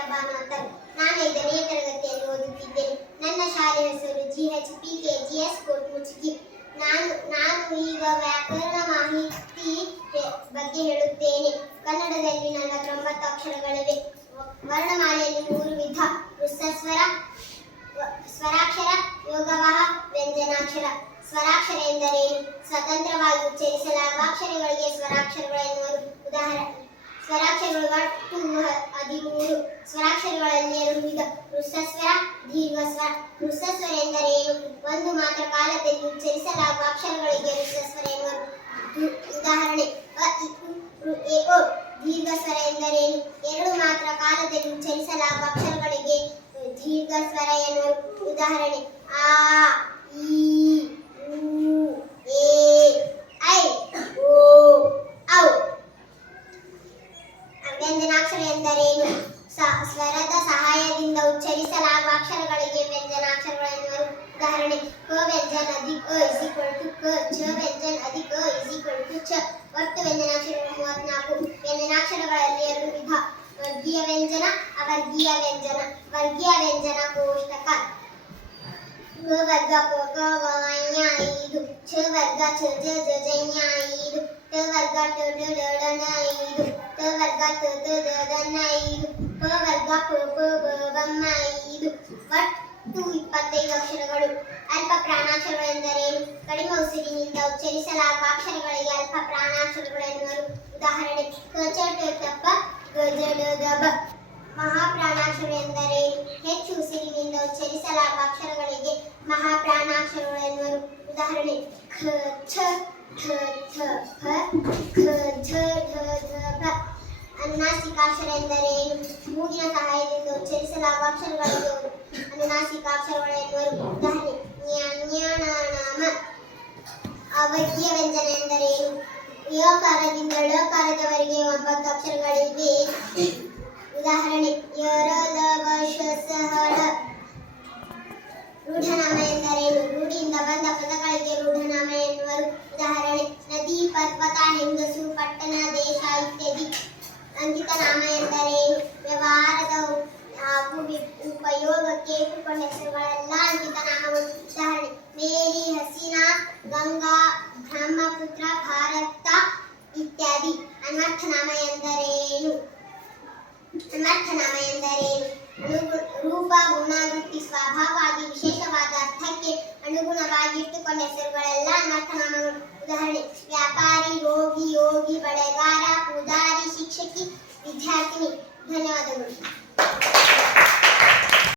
ಪ್ರಿಯಾ ಭಾನುವಂತರು ನಾನು ಐದನೇ ತರಗತಿಯಲ್ಲಿ ಓದುತ್ತಿದ್ದೇನೆ ನನ್ನ ಶಾಲೆಯ ಹೆಸರು G H P K G S Kote ನಾನು ನಾನು ಈಗ ವ್ಯಾಕರಣ ಮಾಹಿತಿ ಬಗ್ಗೆ ಹೇಳುತ್ತೇನೆ. ಕನ್ನಡದಲ್ಲಿ ನಲವತ್ತೊಂಬತ್ತು ಅಕ್ಷರಗಳಿವೆ. ವರ್ಣಮಾಲೆಯಲ್ಲಿ ಮೂರು ವಿಧ. ವೃತ್ತಸ್ವರ ಸ್ವರಾಕ್ಷರ, ಯೋಗವಾಹ, ವ್ಯಂಜನಾಕ್ಷರ. ಸ್ವರಾಕ್ಷರ ಎಂದರೇನು ಸ್ವತಂತ್ರವಾಗಿ ಉಚ್ಚರಿಸಲಾಗುವ ಅಕ್ಷರಗಳಿಗೆ ಸ್ವರಾಕ್ಷರಗಳು ಉದಾಹರಣೆ, ಸ್ವರಾಕ್ಷರಗಳು ಒಟ್ಟು ಹದಿಮೂರು ಸ್ವರಾಕ್ಷರಗಳಲ್ಲಿ ಎರಡು ವಿಧ ವೃತ್ತಸ್ವರ ದೀರ್ಘಸ್ವರ ವೃತ್ತಸ್ವರ ಎಂದರೇನು ಒಂದು ಮಾತ್ರ ಕಾಲದಲ್ಲಿ ಉಚ್ಚರಿಸಲಾಗುವ ಅಕ್ಷರಗಳಿಗೆ ಋಷಸ್ವರ ಎನ್ನುವರು. ಉದಾಹರಣೆ ಅ, ಎ, ಓ. ದೀರ್ಘಸ್ವರ ಎಂದರೇನು ಎರಡು ಮಾತ್ರ ಕಾಲದಲ್ಲಿ ಉಚ್ಚರಿಸಲಾಗುವ ಅಕ್ಷರಗಳಿಗೆ ದೀರ್ಘಸ್ವರ ಎನ್ನುವರು. ಉದಾಹರಣೆ ಆ ಎನ್ನುವರು ಉದಾಹರಣೆ ಕ ವ್ಯಂಜನ ಅಧಿಕ ಇಸ್ ಈಕ್ವಲ್ ಟು ಕ ಚ ವ್ಯಂಜನ ಅಧಿಕ ಇಸ್ ಈಕ್ವಲ್ ಟು ಚ ಒಟ್ಟು ವ್ಯಂಜನಾಕ್ಷರಗಳು ಮೂವತ್ನಾಲ್ಕು ವ್ಯಂಜನಾಕ್ಷರಗಳಲ್ಲಿ ಎರಡು ವಿಧ ವರ್ಗೀಯ ವ್ಯಂಜನ ಅವರ್ಗೀಯ ವ್ಯಂಜನ ವರ್ಗೀಯ ವ್ಯಂಜನ ಕೋಷ್ಟಕ ಗ ವರ್ಗ ಕ ಗ ಗ ಞ ಐದು ಛ ವರ್ಗ ಛ ಜ ಜ ಜ ಞ ಐದು ಟ ವರ್ಗ ಟ ಡ ಡ ಡ ಣ ಐದು ಟ ವರ್ಗ ತ ತ ದ ದ ನ ಐದು ಪ ವರ್ಗ ಪ ಪ ಬ ಬಮ್ಮ ಐದು ಒಟ್ಟು ಇಪ್ಪತ್ತೈದು ಅಕ್ಷರಗಳು. ಅಲ್ಪ ಪ್ರಾಣಾಕ್ಷರಗಳು ಎಂದರೇನು ಕಡಿಮೆ ಉಸಿರಿನಿಂದ ಉಚ್ಚರಿಸಲಾಗುವ ಅಕ್ಷರಗಳಿಗೆ ಅಲ್ಪ ಪ್ರಾಣಾಕ್ಷರಗಳು ಎನ್ನುವರು ಉದಾಹರಣೆ ಕ ಚ ಟ ತ ಪ ಗ ಜ ಡ ಬ ಮಹಾಪ್ರಾಣಾಕ್ಷರ ಎಂದರೇನು ಹೆಚ್ಚು ಉಸಿರಿನಿಂದ ಉಚ್ಚರಿಸಲಾಗುವ ಅಕ್ಷರಗಳಿಗೆ ಮಹಾಪ್ರಾಣಾಕ್ಷರಗಳು ಎನ್ನುವರು ಉದಾಹರಣೆ ಖ ಛ, ಠ ಫ ಅನುನಾಸಿಕಾಕ್ಷರ ಎಂದರೇನು ಮೂಗಿನ ಸಹಾಯದಿಂದ ಉಚ್ಚರಿಸಲಾಗುವ ಅಕ್ಷರಗಳಿಗೆ ಅನುನಾಸಿಕಾಕ್ಷರಗಳು ಎನ್ನುವರು ಉದಾಹರಣೆ. ಜ್ಞ ಜ್ಞ ಣ ಣ ಮ ಅವರ್ಗೀಯ ವ್ಯಂಜನ ಎಂದರೇನು ಯಕಾರದಿಂದ ಳಕಾರದವರೆಗೆ ಒಂಬತ್ತು ಅಕ್ಷರಗಳಿವೆ. ಉದಾಹರಣೆ ಯರದ ಅಂಕಿತ ನಾಮ ಎಂದರೇನು ವ್ಯವಹಾರದ ಹಾಗೂ ಉಪಯೋಗಕ್ಕೆ ಇಟ್ಟುಕೊಂಡ ಹೆಸರುಗಳೆಲ್ಲ ಅಂಕಿತ ನಾಮಗಳು. ಉದಾಹರಣೆ, ಮೇರಿ, ಹಸೀನಾ, ಗಂಗಾ, ಬ್ರಹ್ಮಪುತ್ರ, ಭಾರತ ಇತ್ಯಾದಿ. ಅನ್ವರ್ಥನಾಮ ಎಂದರೇನು? ಅನ್ವರ್ಥನಾಮ ಎಂದರೇನು? ಅನುಗು- ರೂಪ ಗುಣ ವೃತ್ತಿ ಸ್ವಭಾವ ವಿಶೇಷವಾದ ಅರ್ಥಕ್ಕೆ ಅನುಗುಣವಾಗಿ ಇಟ್ಟುಕೊಂಡ ಹೆಸರುಗಳೆಲ್ಲ ಅನ್ವರ್ಥನಾಮಗಳು ಉದಾಹರಣೆ, ವ್ಯಾಪಾರಿ, ರೋಗಿ, ಯೋಗಿ, ಬಳೆಗಾರ విద్యార్థిని. ధన్యవాదములు.